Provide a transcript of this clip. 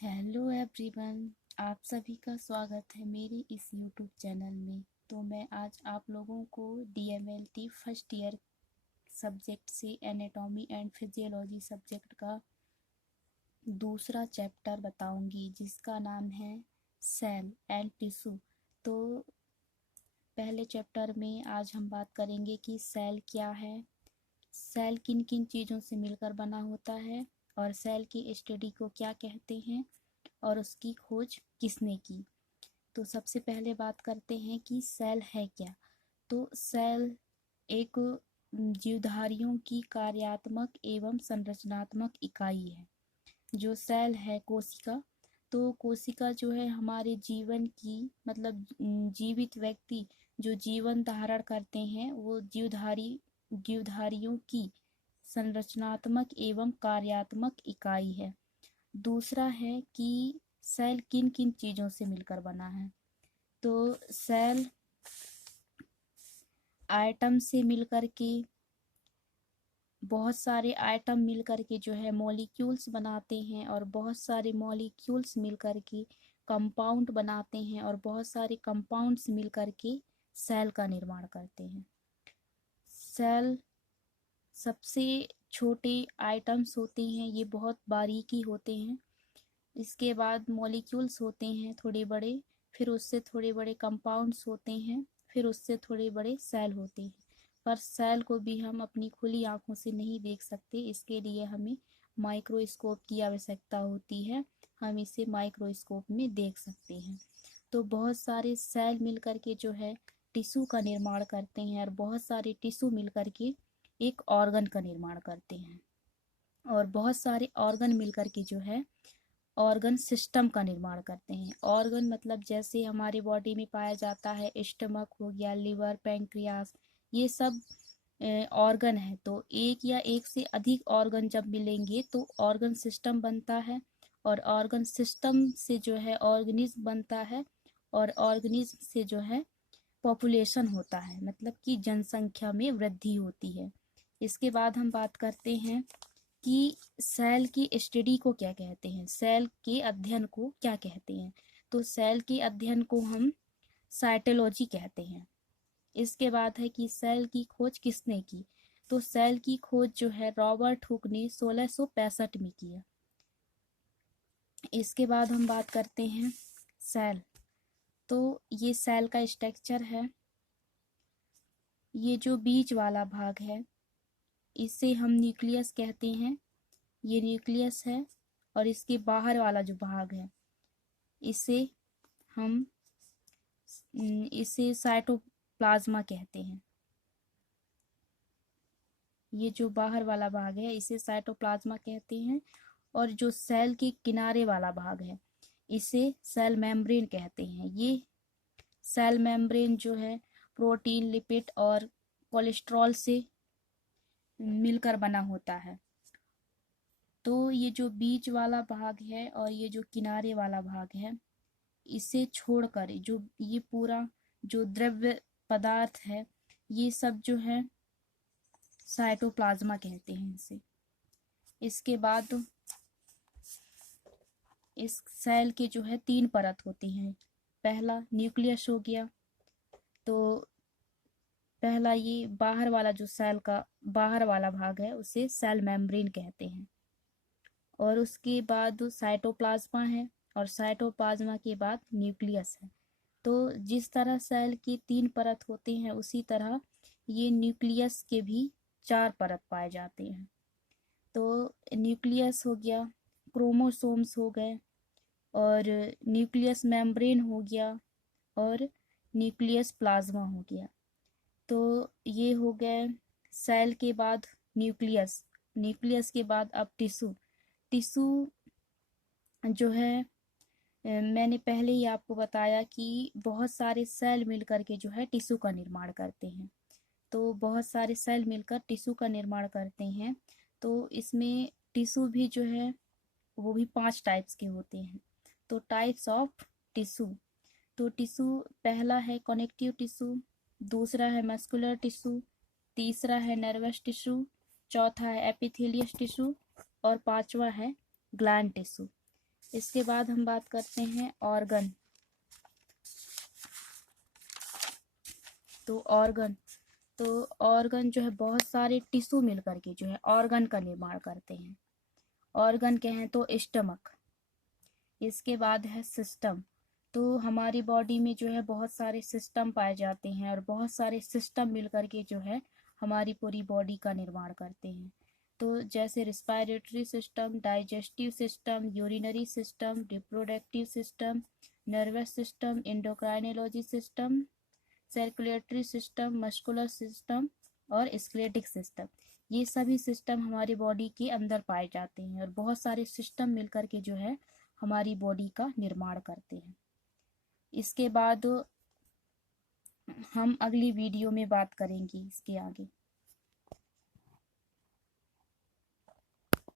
Hello everyone, आप सभी का स्वागत है मेरे इस यूट्यूब चैनल में। तो मैं आज आप लोगों को डीएमएलटी फर्स्ट ईयर सब्जेक्ट से एनाटॉमी एंड फिजियोलॉजी सब्जेक्ट का दूसरा चैप्टर बताऊंगी, जिसका नाम है सेल एंड टिश्यू। तो पहले चैप्टर में आज हम बात करेंगे कि सेल क्या है, सेल किन किन चीज़ों से मिलकर बना होता है, और सेल की स्टडी को क्या कहते हैं, और उसकी खोज किसने की। तो सबसे पहले बात करते हैं कि सेल है क्या। तो सेल एक जीवधारियों की कार्यात्मक एवं संरचनात्मक इकाई है। जो सेल है कोशिका, तो कोशिका जो है हमारे जीवन की मतलब जीवित व्यक्ति जो जीवन धारण करते हैं वो जीवधारियों की संरचनात्मक एवं कार्यात्मक इकाई है। दूसरा है कि सेल किन किन चीज़ों से मिलकर बना है। तो सेल आइटम से मिलकर के, बहुत सारे आइटम मिलकर के जो है मॉलिक्यूल्स बनाते हैं, और बहुत सारे मॉलिक्यूल्स मिलकर के कंपाउंड बनाते हैं, और बहुत सारे कंपाउंड्स मिलकर के सेल का निर्माण करते हैं। सेल सबसे छोटे आइटम्स होते हैं, ये बहुत बारीकी होते हैं। इसके बाद मॉलिक्यूल्स होते हैं थोड़े बड़े, फिर उससे थोड़े बड़े कंपाउंड्स होते हैं, फिर उससे थोड़े बड़े सेल होते हैं। पर सेल को भी हम अपनी खुली आंखों से नहीं देख सकते, इसके लिए हमें माइक्रोस्कोप की आवश्यकता होती है। हम इसे माइक्रोस्कोप में देख सकते हैं। तो बहुत सारे सेल मिलकर के जो है टिश्यू का निर्माण करते हैं, और बहुत सारे टिश्यू मिलकर के एक ऑर्गन का निर्माण करते हैं, और बहुत सारे ऑर्गन मिलकर के जो है ऑर्गन सिस्टम का निर्माण करते हैं। ऑर्गन मतलब जैसे हमारी बॉडी में पाया जाता है, स्टमक हो गया, लिवर, पैंक्रियास, ये सब ऑर्गन है। तो एक या एक से अधिक ऑर्गन जब मिलेंगे तो ऑर्गन सिस्टम बनता है, और ऑर्गन सिस्टम से जो है ऑर्गेनिज्म बनता है, और ऑर्गेनिज्म से जो है पॉपुलेशन होता है, मतलब कि जनसंख्या में वृद्धि होती है। इसके बाद हम बात करते हैं कि सेल की स्टडी को क्या कहते हैं, सेल के अध्ययन को क्या कहते हैं। तो सेल के अध्ययन को हम साइटोलॉजी कहते हैं। इसके बाद है कि सेल की खोज किसने की। तो सेल की खोज जो है रॉबर्ट हुक ने 1665 में किया। इसके बाद हम बात करते हैं सेल। तो ये सेल का स्ट्रक्चर है। ये जो बीच वाला भाग है इसे हम न्यूक्लियस कहते हैं, ये न्यूक्लियस है। और इसके बाहर वाला जो भाग है इसे हम इसे साइटोप्लाज्मा कहते हैं। ये जो बाहर वाला भाग है इसे साइटोप्लाज्मा कहते हैं, और जो सेल के किनारे वाला भाग है इसे सेल मेम्ब्रेन कहते हैं। ये सेल मेम्ब्रेन जो है प्रोटीन, लिपिड और कोलेस्ट्रॉल से मिलकर बना होता है। तो ये जो बीच वाला भाग है और ये जो किनारे वाला भाग है, इसे छोड़कर जो ये पूरा जो द्रव्य पदार्थ है ये सब जो है साइटोप्लाज्मा कहते हैं इसे। इसके बाद इस सेल के जो है 3 परत होती हैं। पहला न्यूक्लियस हो गया, तो पहला ये बाहर वाला जो सेल का बाहर वाला भाग है उसे सेल मेम्ब्रेन कहते हैं। और उसके बाद साइटोप्लाज्मा है, और साइटोप्लाज्मा के बाद न्यूक्लियस है। तो जिस तरह सेल की 3 परत होते हैं उसी तरह ये न्यूक्लियस के भी 4 परत पाए जाते हैं। तो न्यूक्लियस हो गया, क्रोमोसोम्स हो गए, और न्यूक्लियस मेम्ब्रेन हो गया, और न्यूक्लियस प्लाज्मा हो गया। तो ये हो गए सेल के बाद न्यूक्लियस। न्यूक्लियस के बाद अब टिश्यू। टिश्यू जो है मैंने पहले ही आपको बताया कि बहुत सारे सेल मिलकर के जो है टिश्यू का निर्माण करते हैं। तो बहुत सारे सेल मिलकर टिश्यू का निर्माण करते हैं। तो इसमें टिश्यू भी जो है वो भी 5 टाइप्स के होते हैं। तो टाइप्स ऑफ टिश्यू। तो टिश्यू पहला है कनेक्टिव टिश्यू, दूसरा है मस्कुलर टिश्यू, तीसरा है नर्वस टिश्यू, चौथा है एपिथेलियस टिश्यू, और पांचवा है ग्लैंड टिश्यू। इसके बाद हम बात करते हैं ऑर्गन। तो ऑर्गन जो है बहुत सारे टिश्यू मिल करके जो है ऑर्गन का निर्माण करते हैं। ऑर्गन कहें तो स्टमक। इसके बाद है सिस्टम। तो हमारी बॉडी में जो है बहुत सारे सिस्टम पाए जाते हैं और बहुत सारे सिस्टम मिल करके जो है हमारी पूरी बॉडी का निर्माण करते हैं। तो जैसे respiratory system, digestive system, urinary system, reproductive system, nervous system, endocrinology system, circulatory system, muscular system और स्केलेटिक सिस्टम। ये सभी सिस्टम हमारी बॉडी के अंदर पाए जाते हैं और बहुत सारे सिस्टम मिलकर के जो है हमारी बॉडी का निर्माण करते हैं। इसके बाद हम अगली वीडियो में बात करेंगे इसके आगे।